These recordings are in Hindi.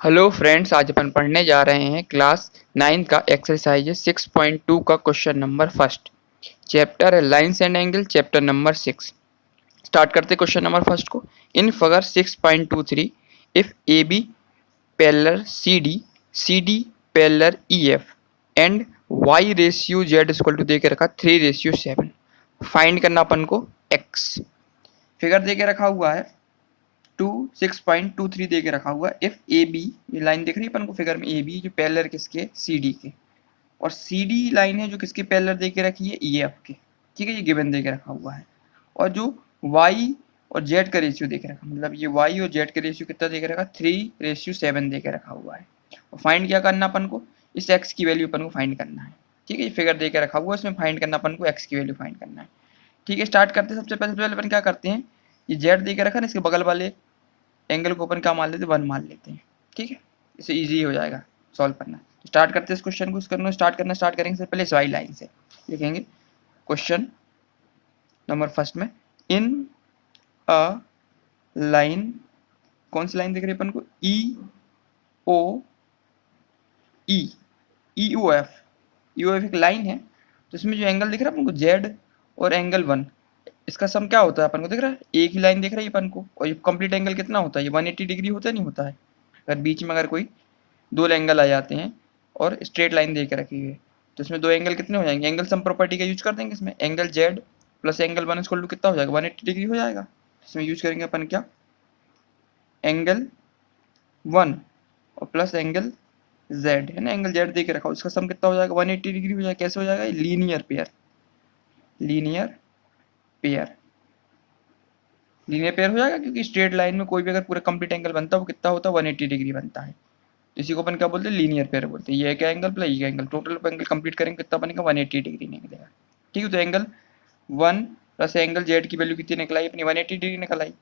हेलो फ्रेंड्स, आज अपन पढ़ने जा रहे हैं क्लास 9th का एक्सरसाइज 6.2 का क्वेश्चन नंबर फर्स्ट। चैप्टर है lines and angle, chapter number 6। Start करते क्वेश्चन नंबर फर्स्ट को। In figure 6.23 if A B parallel C D parallel E F and y ratio Z equal to दे के रखा 3:7। फाइंड करना अपन को एक्स। फिगर दे के रखा हुआ है 6.23 दे के रखा हुआ। इफ ए बी, ये लाइन दिख रही है अपन को फिगर में, ए बी जो पैरेलल किसके, सी डी के, और सी डी लाइन है जो किसके पैरेलल दे के रखी है, ई एफ के। ठीक है, ये गिवन दे के रखा हुआ है। और जो वाई और जेड का रेशियो दे के रखा, मतलब ये वाई और जेड का रेशियो कितना दे के रखा, 3:7 दे के रखा हुआ है। और फाइंड क्या करना अपन को, इस एक्स की वैल्यू अपन को फाइंड करना है। ठीक है, ये फिगर दे के रखा हुआ है, इसमें फाइंड करना अपन को एक्स की वैल्यू फाइंड करना है। ठीक है, स्टार्ट करते हैं। सबसे पहले अपन क्या करते हैं, ये जेड दे के रखा ना, इसके बगल वाले एंगल को अपन क्या मान लेते हैं, 1 मान लेते हैं। ठीक है, इससे इजी हो जाएगा सॉल्व करना। स्टार्ट करते हैं इस क्वेश्चन को। स्टार्ट करेंगे सबसे पहले इस वाई लाइन से। लिखेंगे क्वेश्चन नंबर फर्स्ट में, इन अ लाइन, कौन सी लाइन दिख रही है अपन को, ई ओ ई, ई ओ एफ। ई ओ एफ एक लाइन है, तो इसमें जो एंगल दिख रहा है अपन को जेड और एंगल 1, इसका सम क्या होता है अपन को दिख रहा है, एक ही लाइन दिख रही है अपन को। और ये कंप्लीट एंगल कितना होता है, ये 180 डिग्री होता है, नहीं होता है। अगर बीच में अगर कोई दो एंगल आ जाते हैं और स्ट्रेट लाइन दे के रखी हुई है, तो इसमें दो एंगल कितने हो जाएंगे, एंगल सम प्रॉपर्टी का यूज कर देंगे इसमें। Angle Z plus angle 1 equal to कितना हो जाएगा, 180 डिग्री हो जाएगा। इसमें यूज करेंगे अपन क्या, एंगल 1 और प्लस एंगल जेड है ना, एंगल जेड दे के रखा हो, इसका सम कितना हो जाएगा, 180 डिग्री हो जाएगा। कैसे हो जाएगा, linear pair. Linear pair, linear pair हो जाएगा, क्योंकि स्ट्रेट लाइन में कोई भी अगर पूरा कंप्लीट एंगल बनता है वो कितना होता है, 180 डिग्री बनता है। इसी को अपन क्या बोलते हैं, लीनियर पेयर बोलते हैं। ये क्या एंगल प्लस ये एंगल, टोटल एंगल कंप्लीट करेंगे कितना बनेगा, 180 डिग्री निकलेगा। ठीक है, तो एंगल 1 प्लस एंगल जेड की वैल्यू कितनी निकल आई अपनी, 180 डिग्री निकल आई।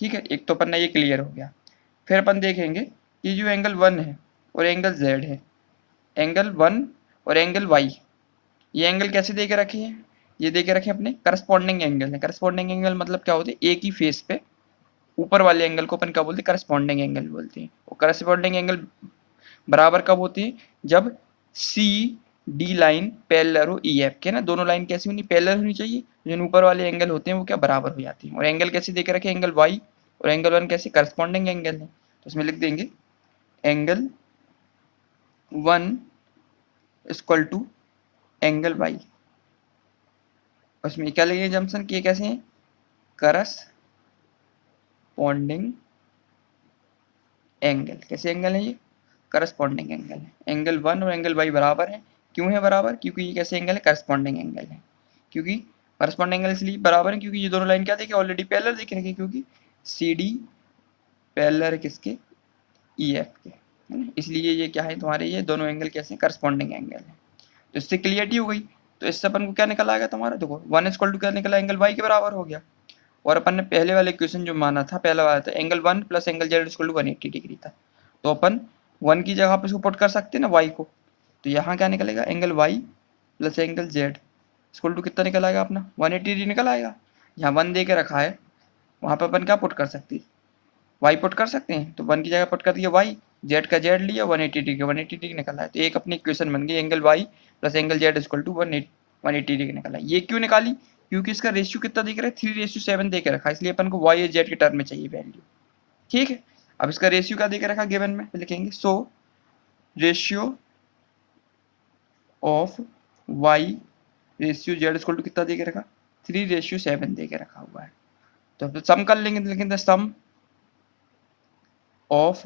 ठीक है, एक तो अपन ये क्लियर हो गया। फिर अपन देखेंगे कि जो एंगल 1 है और एंगल जेड है, एंगल 1 और एंगल वाई, ये एंगल कैसे दे के रखे हैं, ये दे के रखे अपने करस्पॉन्डिंग एंगल है। करस्पॉन्डिंग एंगल मतलब क्या होती है, एक ही फेस पे ऊपर वाले एंगल को अपन क्या बोलते हैं, करस्पॉन्डिंग एंगल बोलते हैं। और करस्पॉन्डिंग एंगल बराबर कब होती है, जब सी डी लाइन पैरेलल हो ई एफ के ना। दोनों लाइन कैसी होनी, पैरेलल होनी चाहिए। जो ऊपर वाले एंगल होते हैं वो क्या बराबर हो जाते हैं। और एंगल कैसे देके रखे, एंगल वाई और एंगल 1 कैसे, करस्पॉन्डिंग एंगल है। तो इसमें लिख देंगे angle 1 equal to angle Y. उसमें क्या लगेगा जंक्शन की, कैसे हैं, करस्पॉन्डिंग एंगल। कैसे एंगल है ये, करस्पॉन्डिंग एंगल है। एंगल 1 और एंगल वाई बराबर है। क्यों है बराबर, क्योंकि ये कैसे एंगल है, करस्पॉन्डिंग एंगल है। क्योंकि करस्पॉन्डिंग एंगल इसलिए बराबर है क्योंकि ये दोनों लाइन क्या देखिए, ऑलरेडी पैरेलल देख रहे हैं, क्योंकि सी डी पैरेलल है किसके, ई एफ के, है ना। इसलिए ये क्या है तुम्हारे, ये दोनों एंगल कैसे, करस्पॉन्डिंग एंगल है। तो इससे क्लियरिटी हो गई। तो इससे अपन को क्या निकल आएगा तुम्हारा, देखो 1 इक्वल टू क्या निकला, एंगल वाई के बराबर हो गया। और अपन ने पहले वाले क्वेश्चन जो माना था, पहला वाला था angle 1 plus angle Z equal to 180 degree था। तो अपन 1 की जगह पे इसको पुट कर सकते हैं ना, वाई को। तो यहाँ क्या निकलेगा, angle Y plus angle Z equal to कितना निकल आएगा अपना, 180 डिग्री निकल आएगा। यहाँ 1 दे के रखा है, वहाँ पे अपन क्या पुट कर सकते हैं, वाई पुट कर सकते हैं। तो 1 की जगह पुट कर दिया वाई, जेड का जेड लिया, 180 डिग्री, 180 डिग्री निकला है। तो एक अपनी इक्वेशन बन गई, angle Y plus angle Z equal to 180 degree निकला है। ये क्यों निकाली, क्योंकि इसका रेशियो कितना दिख रहा है, 3:7 दे के रखा है, इसलिए अपन को वाई और जेड के टर्म में चाहिए वैल्यू। ठीक है, अब इसका रेशियो क्या दे के रखा गिवन में, लिखेंगे so ratio of Y ratio Z equal to कितना दे के रखा, 3:7 दे के रखा हुआ है। तो अब सम कर लेंगे, लेकिन सम ऑफ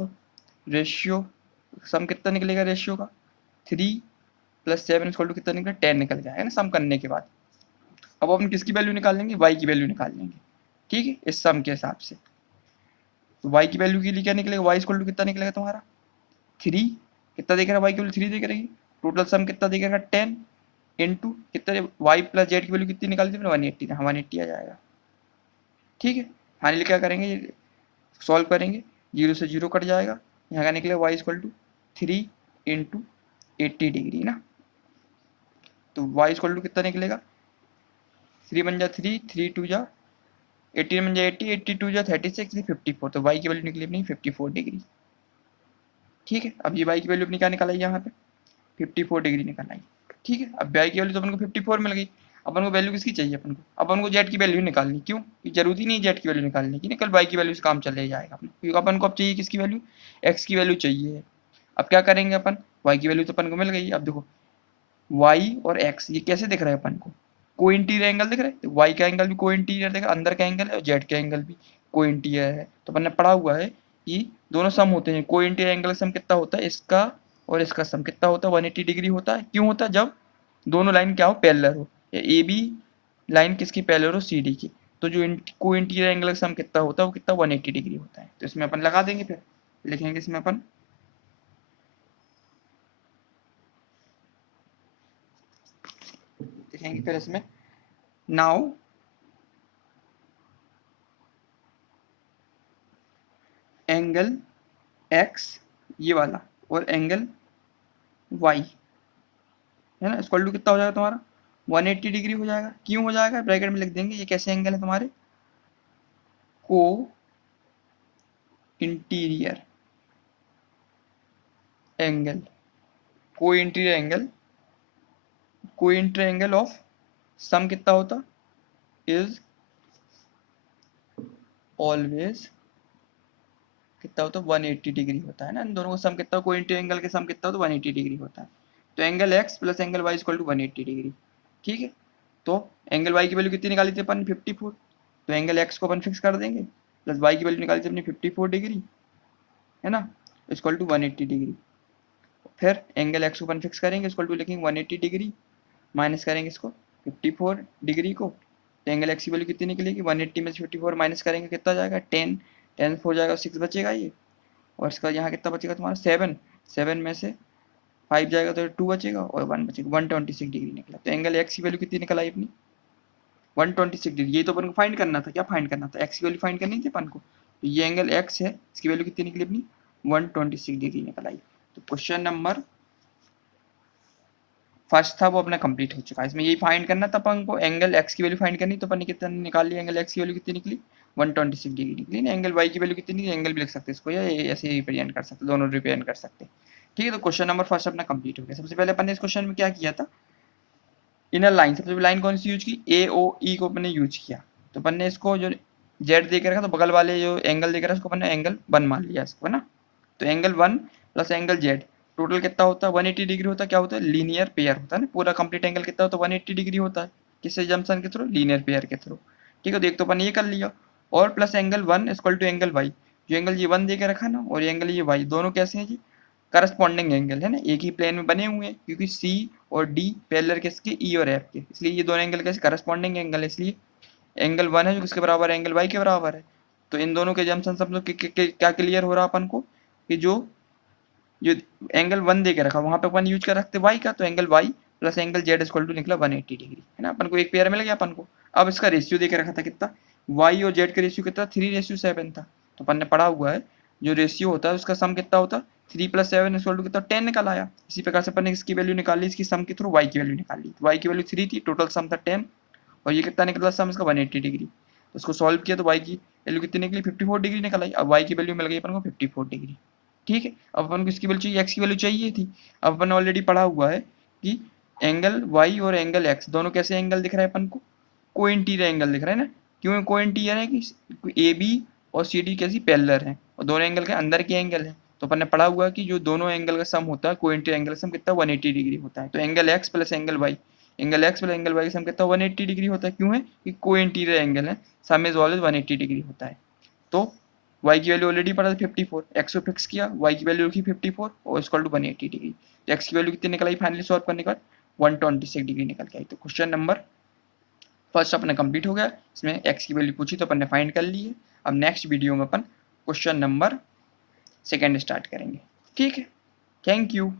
रेशियो, सम कितना निकलेगा रेशियो का, 3 प्लस 7 इक्वल टू कितना निकला, 10 निकल जाएगा ना सम करने के बाद। अब अपन किसकी वैल्यू निकाल लेंगे, वाई की वैल्यू निकाल लेंगे। ठीक है, इस सम के हिसाब से। तो वाई की वैल्यू के लिए क्या निकलेगा, वाई इक्वल टू कितना निकलेगा तुम्हारा 3, कितना देख रहा है वाई की वैल्यू 3 देख रही, टोटल सम कितना देख रहा 10 इंटू कितना, वाई प्लस जेड की वैल्यू कितनी निकाली थी, 180 ना, 180 आ जाएगा। ठीक है, फाइनली क्या करेंगे, सॉल्व करेंगे, 0 से 0 कट जाएगा, यहाँ का निकलेगा Y equal to 3 into 80 degree ना। तो वाई इक्वल टू कितना निकलेगा, 3 बन जा 3, 3 2 जा 18 बन जा 80, 82 जा 36, 54। तो वाई की वैल्यू निकली अपनी 54 डिग्री। ठीक है, अब ये y की वैल्यू अपनी क्या निकाल आई यहाँ पे 54 डिग्री निकल आई। ठीक है, अब y की वैल्यू तो अपन को 54 मिल गई। अपन को वैल्यू किसकी चाहिए, अपन को z की वैल्यू निकालनी। क्यों, जरूरी नहीं z की वैल्यू निकालने की, निकल y की वैल्यू से काम चले जाएगा अपने, क्योंकि अपन को अब चाहिए किसकी वैल्यू, x की वैल्यू चाहिए। अब क्या करेंगे अपन, y की वैल्यू तो अपन को मिल गई। अब देखो y और x ये कैसे दिख रहा है अपन को, को इंटीरियर एंगल दिख रहा है, तो y का एंगल भी को इंटीरियर दिख रहा है, अंदर का एंगल है, और z का एंगल भी को इंटीरियर है। तो अपन ने पढ़ा हुआ है कि दोनों सम होते हैं, को इंटीरियर एंगल सम कितना होता है, इसका और इसका सम कितना होता है 180 डिग्री होता है। क्यों होता है, जब दोनों लाइन क्या हो, पैरेलल हो, या ए बी लाइन किसकी पैरेलल हो, सी डी की, तो जो को इंटीरियर एंगल सम कितना होता है वो कितना 180 डिग्री होता है। तो इसमें अपन लगा देंगे, फिर लिखेंगे इसमें अपन लिखेंगे फिर इसमें नाउ एंगल एक्स ये वाला और एंगल वाई है ना, इक्वल टू कितना हो जाएगा तुम्हारा 180 डिग्री हो जाएगा। क्यों हो जाएगा, ब्रैकेट में लिख देंगे ये कैसे एंगल है तुम्हारे, को इंटीरियर एंगल, को इंटीरियर एंगल, को इंटीरियर एंगल ऑफ सम कितना होता इज ऑलवेज कितना होता है 180 डिग्री होता है ना, इन दोनों का सम कितना, को इंटीरियर एंगल के सम कितना होता है 180 डिग्री होता है। तो angle X plus angle Y equal to 180 degree. ठीक है, तो एंगल वाई की वैल्यू कितनी निकाली थी अपन 54, तो एंगल एक्स को अपन फिक्स कर देंगे, प्लस वाई की वैल्यू निकाली थी अपनी 54 डिग्री है ना, इक्वल टू 180 डिग्री। फिर एंगल एक्स को अपन फिक्स करेंगे, इक्वल टू लिखेंगे 180 डिग्री, माइनस करेंगे इसको 54 डिग्री को, तो एंगल एक्स की वैल्यू कितनी निकलेगी 180 में से 54 माइनस करेंगे कितना जाएगा 10, 10 हो जाएगा 6 बचेगा ये, और इसका यहाँ कितना बचेगा तुम्हारा 7, 7 में से 5 जाएगा तो 2 बचेगा और 1 बचेगा, 126 डिग्री निकला। तो एंगल एक्स की वैल्यू कितनी निकल आई अपनी 126 डिग्री। ये तो अपन को फाइंड करना था, क्या फाइंड करना था, एक्स की वैल्यू फाइंड करनी थी अपन को, तो ये एंगल एक्स है, इसकी वैल्यू कितनी निकली अपनी 126 डिग्री निकल आई। तो क्वेश्चन नंबर फर्स्ट था वो अपना कंप्लीट हो चुका है। इसमें यही फाइंड करना था अपन को, एंगल एक्स की वैल्यू फाइंड करनी, तो अपन ने कितना निकाल लिया, एंगल एक्स की वैल्यू कितनी निकली 126 डिग्री निकली ना, एंगल वाई की वैल्यू कितनी निकली, एंगल भी लिख सकते हैं इसको, या ऐसे ही रिप्रेजेंट कर सकते, दोनों रिप्रेजेंट कर सकते हैं। ठीक है, तो क्वेश्चन नंबर फर्स्ट अपना कंप्लीट हो गया। सबसे पहले अपन ने इस क्वेश्चन में क्या किया था, इनर लाइन, सबसे पहले लाइन कौन सी यूज की, ए ओ ई को अपन ने यूज किया। तो अपन ने इसको जो जेड दे के रखा, तो बगल वाले जो एंगल दे के रखा उसको अपन ने एंगल 1 मान लिया इसको, है ना। तो angle 1 plus angle Z total कितना होता है 180 डिग्री होता है। क्या होता है, लीनियर पेयर होता है ना, पूरा कंप्लीट एंगल कितना होता है 180 डिग्री होता है, किससे, जंक्शन के थ्रू, लीनियर पेयर के थ्रू। ठीक है, तो एक तो अपन ये कर लिया, और plus angle 1 equal to angle Y, जो एंगल ये 1 दे के रखा ना, और ये एंगल ये वाई, दोनों कैसे हैं जी, करस्पॉन्डिंग एंगल है ना, एक ही प्लेन में बने हुए हैं, क्योंकि सी और डी पैरेलल किसके, ई और एफ के, इसलिए ये दोनों एंगल कैसे करस्पॉन्डिंग एंगल है, इसलिए एंगल 1 है जो किसके बराबर है, एंगल वाई के बराबर है। तो इन दोनों के जंक्शन सब लोग क्या क्लियर हो रहा अपन को, कि जो जो एंगल 1 दे के रखा वहां पे अपन यूज कर रखते वाई का, तो angle Y plus angle Z equal to निकला 180 डिग्री, है ना, अपन को एक पेयर मिल गया अपन को। अब इसका रेशियो दे के रखा था कितना, वाई और जेड का रेशियो कितना 3:7 था। तो अपन ने पढ़ा हुआ है जो रेशियो होता है उसका सम कितना होता है 3 + 7 इक्वल टू कितना 10 निकल आया। इसी प्रकार से अपन ने इसकी वैल्यू निकाली, इसकी सम के थ्रू वाई की वैल्यू निकाली, वाई की वैल्यू 3 थी, टोटल सम था 10, और ये कितना निकला सम इसका 180 डिग्री। तो उसको सॉल्व किया तो वाई की वैल्यू कितनी निकली 54 डिग्री निकल आई। अब वाई की वैल्यू मिल गई अपन को 54 डिग्री। ठीक है, अब अपन को इसकी वैल्यू चाहिए, एक्स की वैल्यू चाहिए थी। अब अपन ऑलरेडी पढ़ा हुआ है कि एंगल वाई और एंगल एक्स दोनों कैसे एंगल दिख रहा है अपन को, को इंटीरियर एंगल दिख रहा है ना। क्यों को इंटीरियर है, कि ए बी और सी डी कैसी पैरेलल है, और दोनों एंगल के अंदर के एंगल है। तो अपन ने पढ़ा हुआ है कि जो दोनों एंगल का सम होता है को इंटीरियर एंगल सम कितना 180 डिग्री होता है। तो angle X plus angle Y, angle X plus angle Y का सम कितना 180 डिग्री होता है। क्यों है, कि को इंटीरियर एंगल है, सम इज ऑलवेज 180 डिग्री होता है। तो y की वैल्यू ऑलरेडी पता था 54, x को फिक्स किया, y की वैल्यू रखी 54 और इक्वल टू 180 डिग्री। तो x की वैल्यू कितनी निकल आई फाइनली सॉल्व करने के बाद 126 डिग्री निकल के आई। तो क्वेश्चन नंबर फर्स्ट अपना कंप्लीट हो गया, इसमें x की वैल्यू पूछी तो अपन ने फाइंड कर ली है। अब नेक्स्ट वीडियो में अपन क्वेश्चन नंबर सेकेंड स्टार्ट करेंगे। ठीक है, थैंक यू।